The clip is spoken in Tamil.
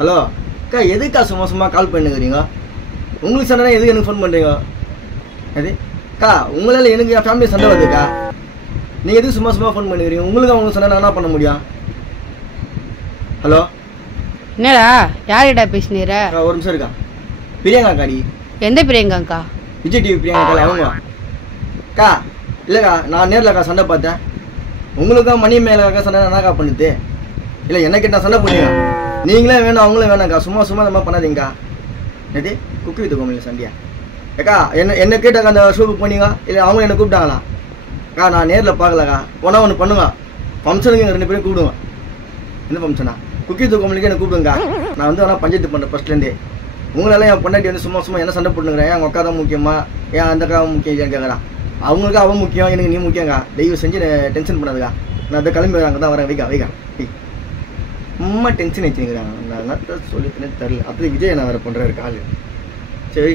ஹலோ அக்கா, எதுக்கா சும்மா சும்மா கால் பண்ணுங்கிறீங்க? உங்களுக்கு சண்டை எதுக்கு எனக்கு ஃபோன் பண்ணுறீங்க? அது அக்கா, உங்களால் எனக்கு என் ஃபேமிலி சண்டை வருதுக்கா. நீங்கள் எதுக்கு சும்மா சும்மா ஃபோன் பண்ணுறீங்க? உங்களுக்கு அவங்களுக்கு சண்டை நான் என்ன பண்ண முடியும்? ஹலோ, என்னடா யார்கிட்ட பேசினீர? ஒரு நிமிஷம் இருக்கா. பிரியங்கா அக்கா. நீ எந்த பிரியங்காக்கா? விஜய் டிவி பிரியங்கா அவங்க அக்கா. இல்லைக்கா, நான் நேரில் அக்கா சண்டை பார்த்தேன். உங்களுக்கும் மணி மேலே அக்கா சண்டை என்னக்கா பண்ணுது? இல்லை எனக்கு நான் சண்டை பண்ணுங்க. நீங்களே வேணும் அவங்களும் வேணாக்கா. சும்மா சும்மா இந்த மாதிரி பண்ணாதீங்கக்கா. எது குக்கு வித்து கோமில்ல சண்டையா? அக்கா, என்ன கேட்டாக்கா அந்த ஷூக்கு போனீங்க? இல்லை அவங்க என்ன கூப்பிட்டாங்களா? அக்கா, நான் நேரில் பார்க்கலக்கா. ஒன்றா ஒன்று பண்ணுங்க. ஃபங்க்ஷனுக்கு 2 பேரும் கூப்பிடுங்க. என்ன ஃபங்க்ஷனா? குக்கி தூக்கமில்லைக்கு என்ன கூப்பிடுங்க. நான் வந்து ஆனால் பஞ்சாயத்து பண்ணுறேன் ஃபஸ்ட்லேருந்தே. உங்களெல்லாம் என் பொண்டாட்டி வந்து சும்மா சும்மா என்ன சண்டை போட்டுங்கிறேன். என் அக்கா தான் முக்கியமா, ஏன் அந்த அக்கா முக்கியம் இல்லையான்னு கேட்குறான். அவங்களுக்கு அவன் முக்கியம், எனக்கு நீ முக்கியங்கா. தயவு செஞ்சு டென்ஷன் பண்ணாதுக்கா. நான் அதை கிளம்பி அங்கே தான் வரேன். வைக்கா சும்மா டென்ஷன் வச்சுக்கிறாங்க. நான் என்ன சொல்லிட்டுன்னு தெரில. அப்படி விஜய் நான் வேறு பண்ணுறாரு கால். சரி.